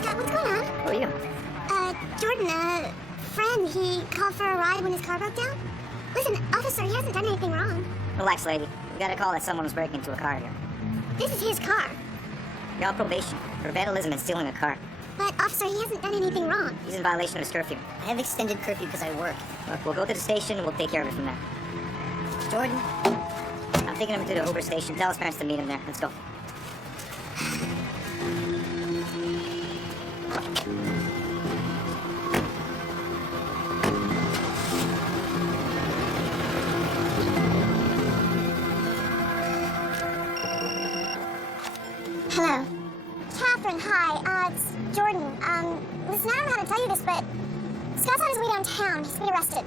Scott, what's going on? Who are you? Jordan, a friend, he called for a ride when his car broke down. Listen, officer, he hasn't done anything wrong. Relax, lady. We got a call that someone was breaking into a car here. This is his car. You're on probation for vandalism and stealing a car. But, officer, he hasn't done anything wrong. He's in violation of his curfew. I have extended curfew because I work. Look, we'll go to the station and we'll take care of it from there. Jordan, I'm taking him to the Uber station. Tell his parents to meet him there. Let's go. Hello. Catherine, hi. It's Jordan. Listen, I don't know how to tell you this, but Scott's on his way downtown. He's been arrested.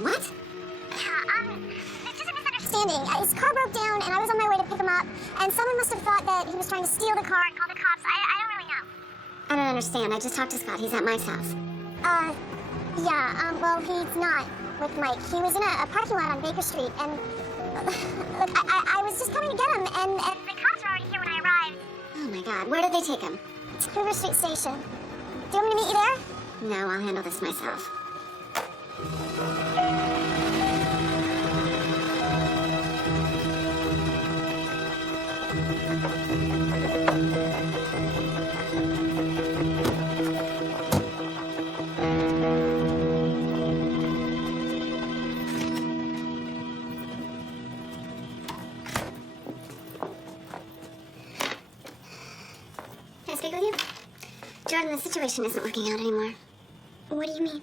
What? It's just a misunderstanding. His car broke down, and I was on my way to pick him up, and someone must have thought that he was trying to steal the car and call the cops. I don't really know. I don't understand. I just talked to Scott. He's at Mike's house. Well, he's not with Mike. He was in a parking lot on Baker Street, and look, I was just coming to get him, and the cops were already here when I arrived. Oh my God, where did they take him? To Hoover Street Station. Do you want me to meet you there? No, I'll handle this myself. Can I speak with you? Jordan, the situation isn't working out anymore. What do you mean?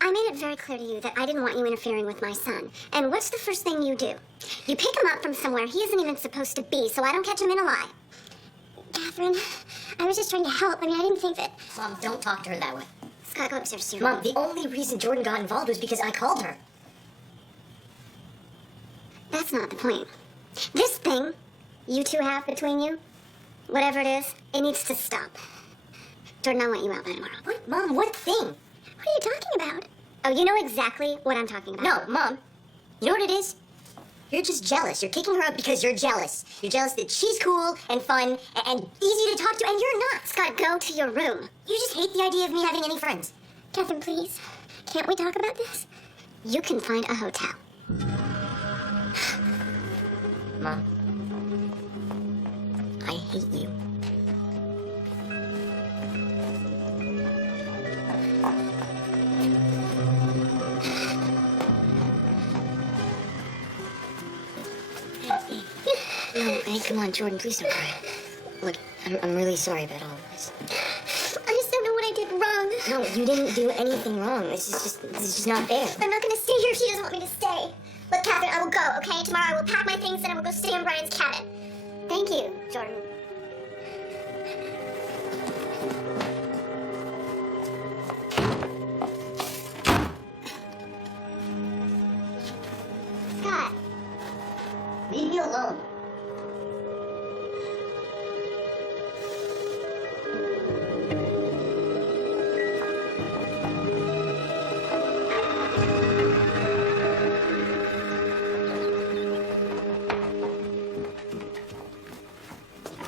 I made it very clear to you that I didn't want you interfering with my son. And what's the first thing you do? You pick him up from somewhere he isn't even supposed to be, so I don't catch him in a lie. Catherine, I was just trying to help. I mean, I didn't think that... Mom, don't talk to her that way. Scott, go upstairs to your Mom, room. the only reason Jordan got involved was because I called her. That's not the point. This thing you two have between you, whatever it is, it needs to stop. Jordan, I want you out by tomorrow. What? Mom, what thing? What are you talking about? Oh, you know exactly what I'm talking about. No, Mom. You know what it is? You're just jealous. You're kicking her out because you're jealous. You're jealous that she's cool and fun and easy to talk to, and you're not. Scott, go to your room. You just hate the idea of me having any friends. Catherine, please. Can't we talk about this? You can find a hotel. Mom, I hate you. No, hey, come on, Jordan, please don't cry. Look, I'm really sorry about all of this. I just don't know what I did wrong. No, you didn't do anything wrong. This is just not fair. I'm not gonna stay here if she doesn't want me to stay. Look, Catherine, I will go, okay? Tomorrow I will pack my things and I will go stay in Brian's cabin. Thank you, Jordan. Scott. Leave me alone.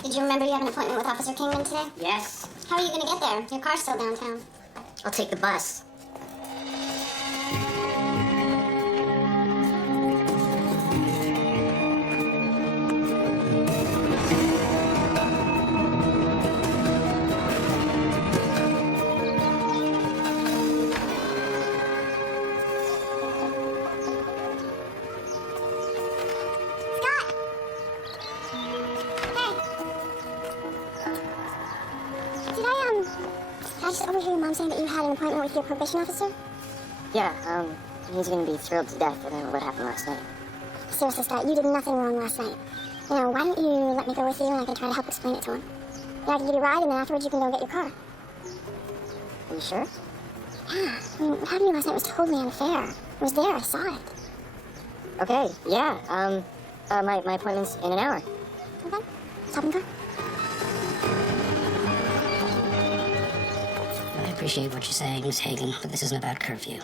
Did you remember you have an appointment with Officer Kingman today? Yes. How are you gonna get there? Your car's still downtown. I'll take the bus. Scott! Hey. Did I just overhear your mom saying that you had an appointment with your probation officer? Yeah, he's gonna be thrilled to death about what happened last night. Seriously, Scott, you did nothing wrong last night. You know, why don't you let me go with you and I can try to help explain it to him? Yeah, I can give you a ride and then afterwards you can go get your car. Are you sure? Yeah, I mean, what happened to you last night was totally unfair. I was there, I saw it. Okay, yeah, my appointment's in an hour. Okay, stop and go. I appreciate what you're saying, Miss Hagen, but this isn't about curfew.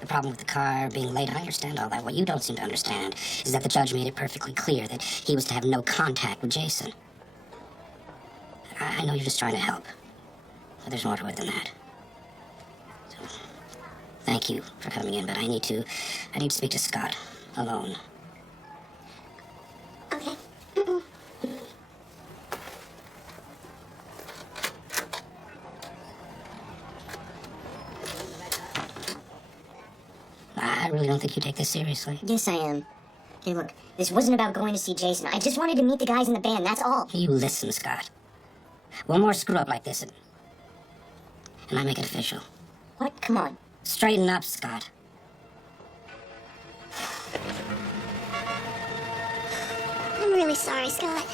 The problem with the car being late, I understand all that. What you don't seem to understand is that the judge made it perfectly clear that he was to have no contact with Jason. I know you're just trying to help, but there's more to it than that. So, thank you for coming in, but I need to speak to Scott alone. Okay. I really don't think you take this seriously. Yes, I am. Hey, look, this wasn't about going to see Jason. I just wanted to meet the guys in the band, that's all. You listen, Scott. One more screw up like this, and I make it official. What? Come on. Straighten up, Scott. I'm really sorry, Scott.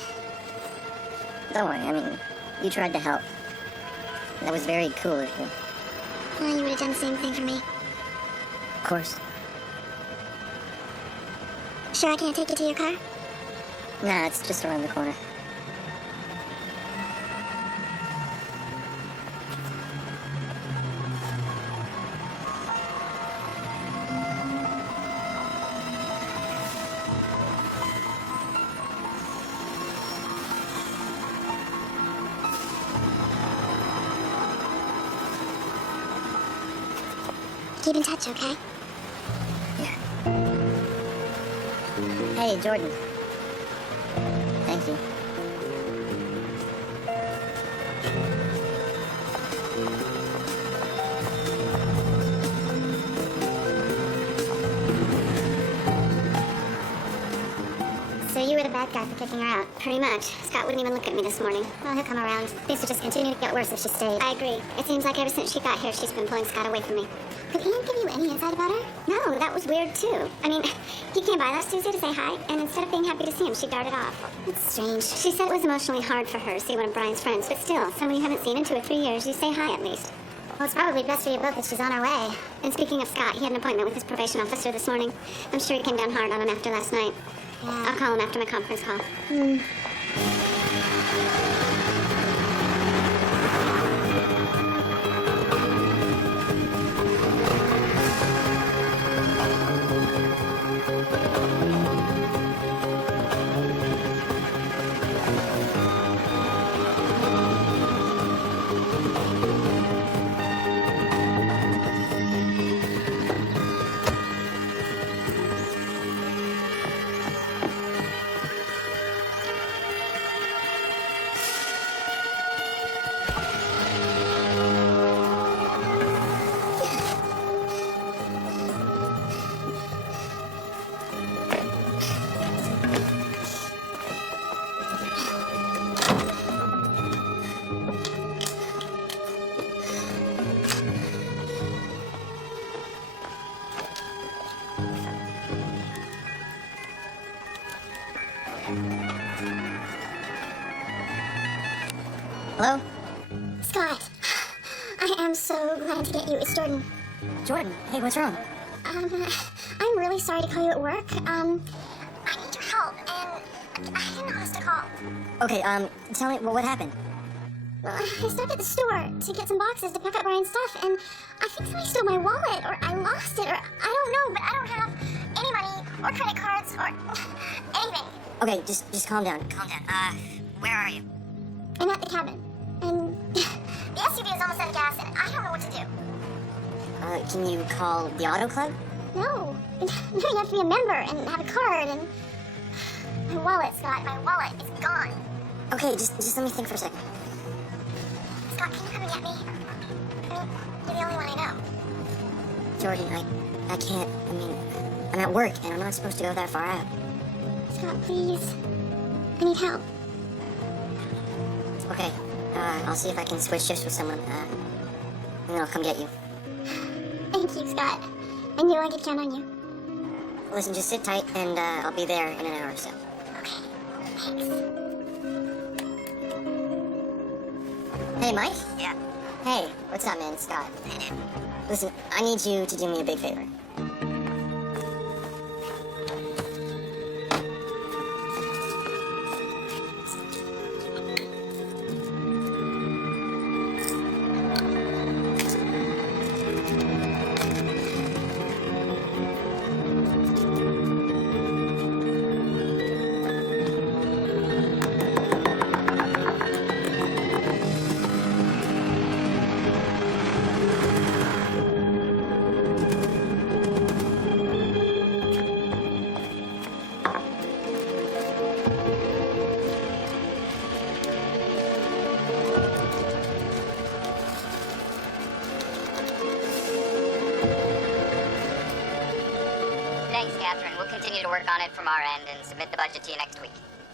Don't worry, I mean, you tried to help. That was very cool of you. Well, you would have done the same thing for me. Of course. Sure I can't take you to your car? Nah, it's just around the corner. Keep in touch, okay? Hey, Jordan. Thank you. So you were the bad guy for kicking her out. Pretty much. Scott wouldn't even look at me this morning. Well, he'll come around. Things would just continue to get worse if she stayed. I agree. It seems like ever since she got here, she's been pulling Scott away from me. Did Ian give you any insight about her? No, that was weird too. I mean, he came by last Tuesday to say hi, and instead of being happy to see him, she darted off. It's strange. She said it was emotionally hard for her to see one of Brian's friends, but still, someone you haven't seen in 2 or 3 years, you say hi at least. Well, it's probably best for you both that she's on her way. And speaking of Scott, he had an appointment with his probation officer this morning. I'm sure he came down hard on him after last night. Yeah. I'll call him after my conference call. Hello? Scott, I am so glad to get you. It's Jordan. Jordan, hey, what's wrong? I'm really sorry to call you at work. I need your help, and I didn't know who else to call. Okay, tell me, what happened? Well, I stopped at the store to get some boxes to pack up Brian's stuff, and I think somebody stole my wallet, or I lost it, or I don't know, but I don't have any money, or credit cards, or anything. Okay, just calm down. Calm down. Where are you? I'm at the cabin, and the SUV is almost out of gas, and I don't know what to do. Can you call the auto club? No, you have to be a member and have a card, and my wallet, Scott, my wallet is gone. Okay, just let me think for a second. Scott, can you come and get me? I mean, you're the only one I know. Jordan, I can't, I'm at work, and I'm not supposed to go that far out. Scott, please. I need help. Okay, I'll see if I can switch shifts with someone, and then I'll come get you. Thank you, Scott. I knew I could count on you. Listen, just sit tight, and I'll be there in an hour or so. Okay, thanks. Hey, Mike? Yeah. Hey, what's up, man? It's Scott. Hey, dude. Listen, I need you to do me a big favor. Thanks, Catherine. We'll continue to work on it from our end and submit the budget to you next week.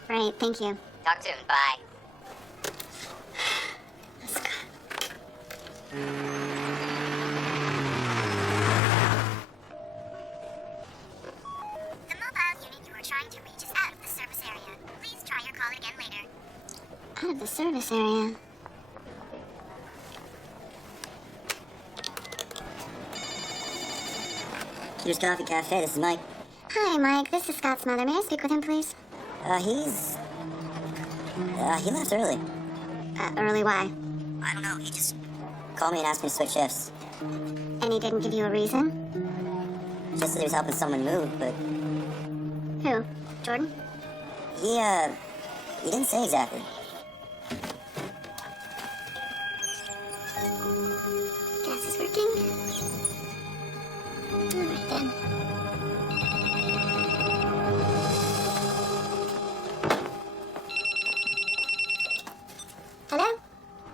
Right, thank you. Talk soon. Bye. The mobile unit you are trying to reach is out of the service area. Please try your call again later. Out of the service area? Here's Coffee Cafe, this is Mike. Hi, Mike. This is Scott's mother. May I speak with him, please? He left early. Early why? I don't know, he just called me and asked me to switch shifts. And he didn't give you a reason? Just that he was helping someone move, but Who? Jordan? he didn't say exactly. Gas is working. Alright then. Hello?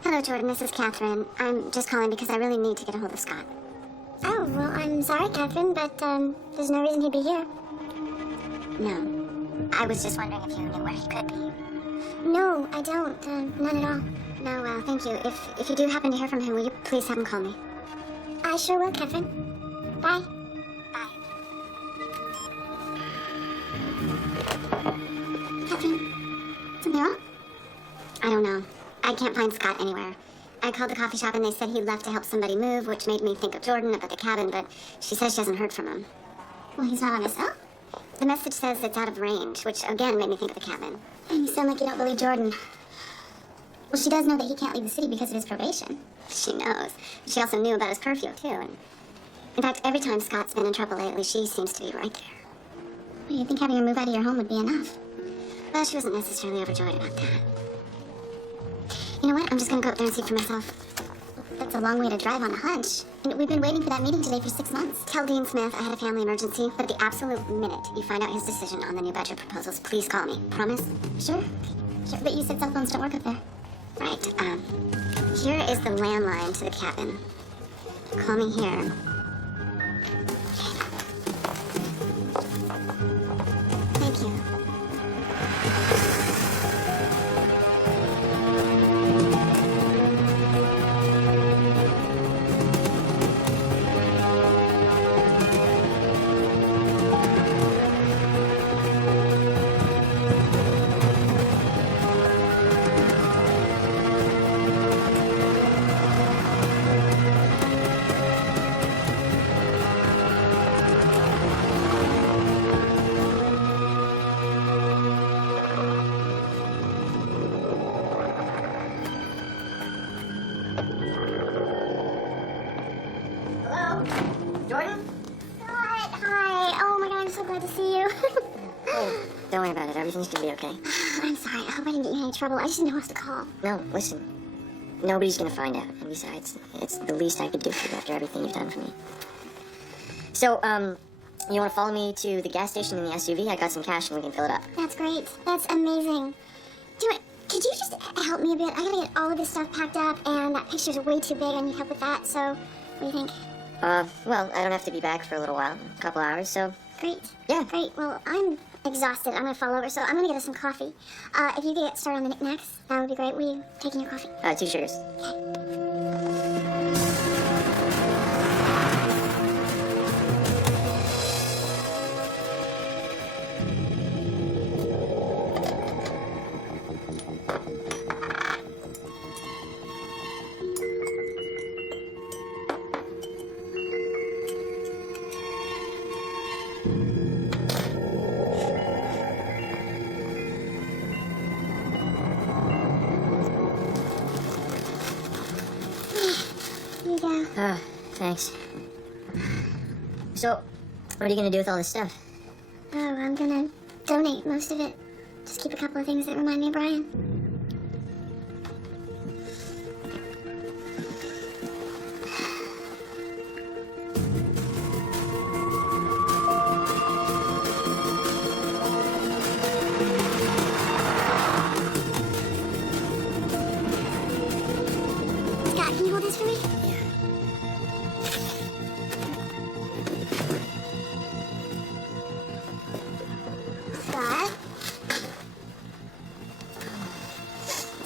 Hello, Jordan. This is Catherine. I'm just calling because I really need to get a hold of Scott. Oh, well, I'm sorry, Catherine, but there's no reason he'd be here. No. I was just wondering if you knew where he could be. No, I don't. None at all. No, thank you. If you do happen to hear from him, will you please have him call me? I sure will, Catherine. Bye. Bye. Catherine, something wrong? I don't know. I can't find Scott anywhere. I called the coffee shop and they said he left to help somebody move, which made me think of Jordan up at the cabin, but she says she hasn't heard from him. Well, he's not on his cell? The message says it's out of range, which again made me think of the cabin. You sound like you don't believe Jordan. Well, she does know that he can't leave the city because of his probation. She knows. She also knew about his curfew, too. And in fact, every time Scott's been in trouble lately, she seems to be right there. Well, you'd think having her move out of your home would be enough. Well, she wasn't necessarily overjoyed about that. You know what? I'm just gonna go up there and see for myself. That's a long way to drive on a hunch. And we've been waiting for that meeting today for 6 months. Tell Dean Smith I had a family emergency, but at the absolute minute you find out his decision on the new budget proposals, please call me. Promise? Sure. Sure, but you said cell phones don't work up there. Right, here is the landline to the cabin. Call me here. Thank you. about it. Everything's gonna be okay. I'm sorry. I hope I didn't get you in any trouble. I just didn't know who else to call. No, listen. Nobody's gonna find out. And besides, it's the least I could do for you after everything you've done for me. So, you wanna follow me to the gas station in the SUV? I got some cash and we can fill it up. That's great. That's amazing. Could you just help me a bit? I gotta get all of this stuff packed up, and that picture's way too big. I need help with that, so what do you think? Well, I don't have to be back for a little while, a couple hours, so... Great. Yeah. Great. Well, I'm exhausted. I'm gonna fall over, so I'm gonna get us some coffee. If you could get started on the knickknacks, that would be great. Will you taking your coffee? 2 sugars. Here you go. Thanks. So, what are you gonna do with all this stuff? Oh, I'm gonna donate most of it. Just keep a couple of things that remind me of Brian. Scott, can you hold this for me? Scott?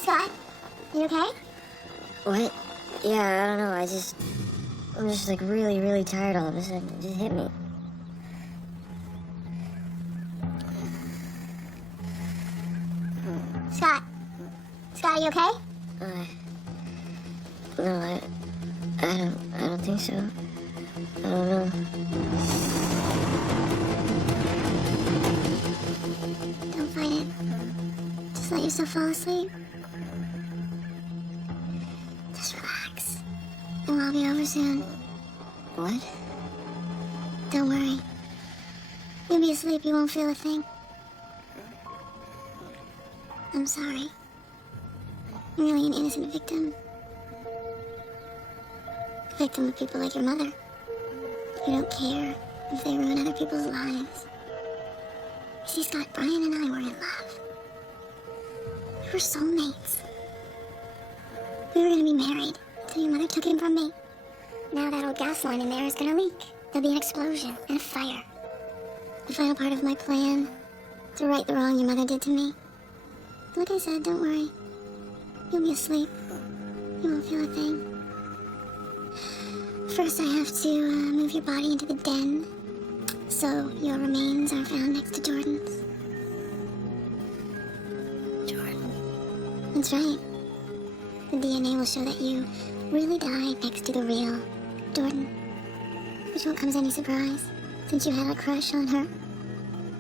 Scott? You okay? What? Yeah, I don't know, I'm just like really, really tired all of a sudden. It just hit me. Scott? Scott, are you okay? No, I don't think so. I don't know. Don't fight it. Just let yourself fall asleep. Just relax. It will all be over soon. What? Don't worry. You'll be asleep, you won't feel a thing. I'm sorry. I'm really an innocent victim. A victim of people like your mother, who don't care if they ruin other people's lives. You see, Scott, Brian and I were in love. We were soulmates. We were gonna be married until your mother took him from me. Now that old gas line in there is gonna leak. There'll be an explosion and a fire. The final part of my plan to right the wrong your mother did to me. Like I said, don't worry. You'll be asleep. You won't feel a thing. First, I have to move your body into the den, so your remains are found next to Jordan's. Jordan. That's right. The DNA will show that you really died next to the real Jordan. Which won't come as any surprise, since you had a crush on her.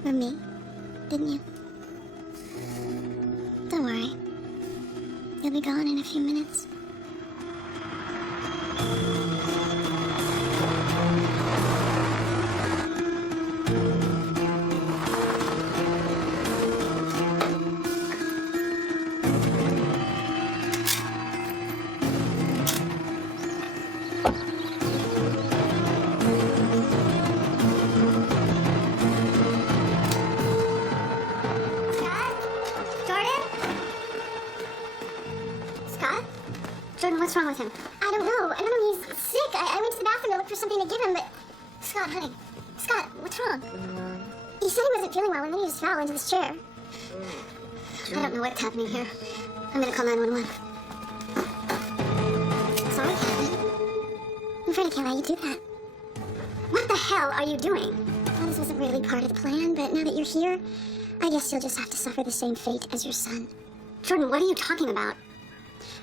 Or me, didn't you? Don't worry. You'll be gone in a few minutes. Jordan, what's wrong with him? I don't know. He's sick. I went to the bathroom to look for something to give him, but... Scott, honey. Scott, what's wrong? He said he wasn't feeling well, and then he just fell into this chair. I don't know what's happening here. I'm gonna call 911. Sorry, I'm afraid I can't let you do that. What the hell are you doing? Well, this wasn't really part of the plan, but now that you're here, I guess you'll just have to suffer the same fate as your son. Jordan, what are you talking about?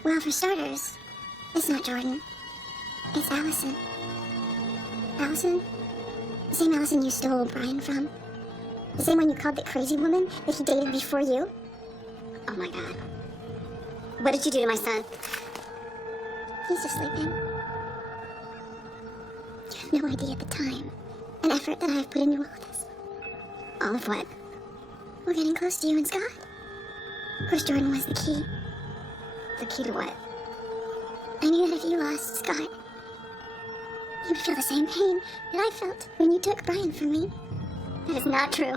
Well, for starters, it's not Jordan. It's Allison. Allison? The same Allison you stole Brian from. The same one you called the crazy woman that he dated before you. Oh my God. What did you do to my son? He's just sleeping. You have no idea the time and effort that I have put into all this. All of what? We're getting close to you and Scott. Of course, Jordan was the key. The key to what? I knew that if you lost Scott, you would feel the same pain that I felt when you took Brian from me. That is not true.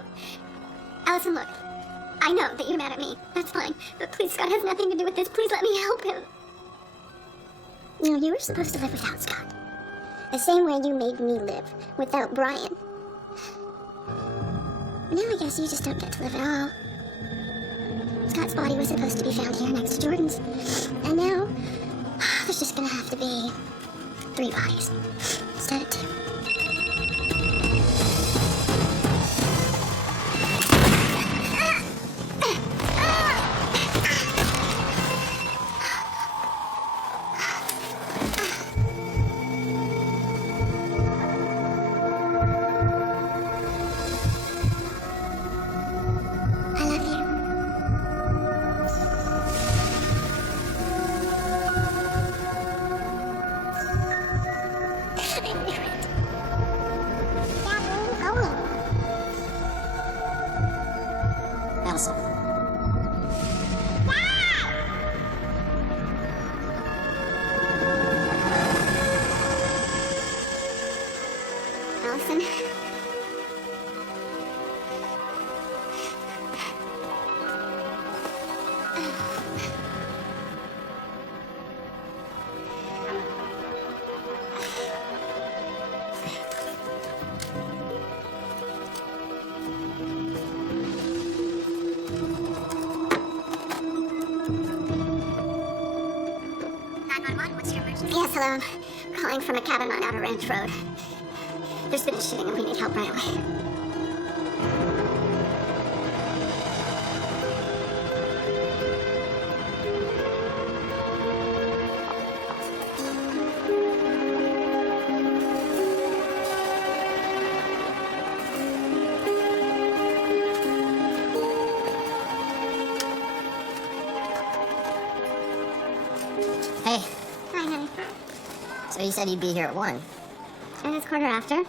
Allison, look. I know that you're mad at me. That's fine. But please, Scott has nothing to do with this. Please let me help him. You know, you were supposed to live without Scott. The same way you made me live without Brian. Now I guess you just don't get to live at all. Scott's body was supposed to be found here next to Jordan's. And now, there's just gonna have to be 3 bodies instead of 2. I love you. I knew it. Dad, where are you going? Allison. Allison. What's your emergency? Yes, hello. I'm calling from a cabin on Outer Ranch Road. There's been a shooting and we need help right away. Hey, Hi, honey. so you said you'd be here at 1. And it's 1:15.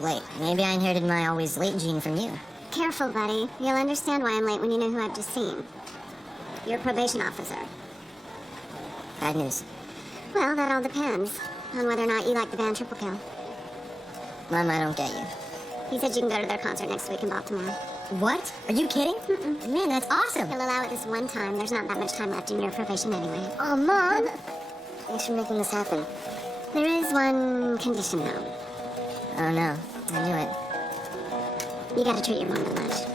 Late. Maybe I inherited my always late gene from you. Careful, buddy. You'll understand why I'm late when you know who I've just seen. Your probation officer. Bad news. Well, that all depends on whether or not you like the band Triple Kill. Mom, I don't get you. He said you can go to their concert next week in Baltimore. What? Are you kidding? Man, that's awesome. He'll allow it this one time. There's not that much time left in your probation anyway. Oh, Mom! Thanks for making this happen. There is one condition, though. Oh, no. I knew it. You gotta treat your mom to lunch.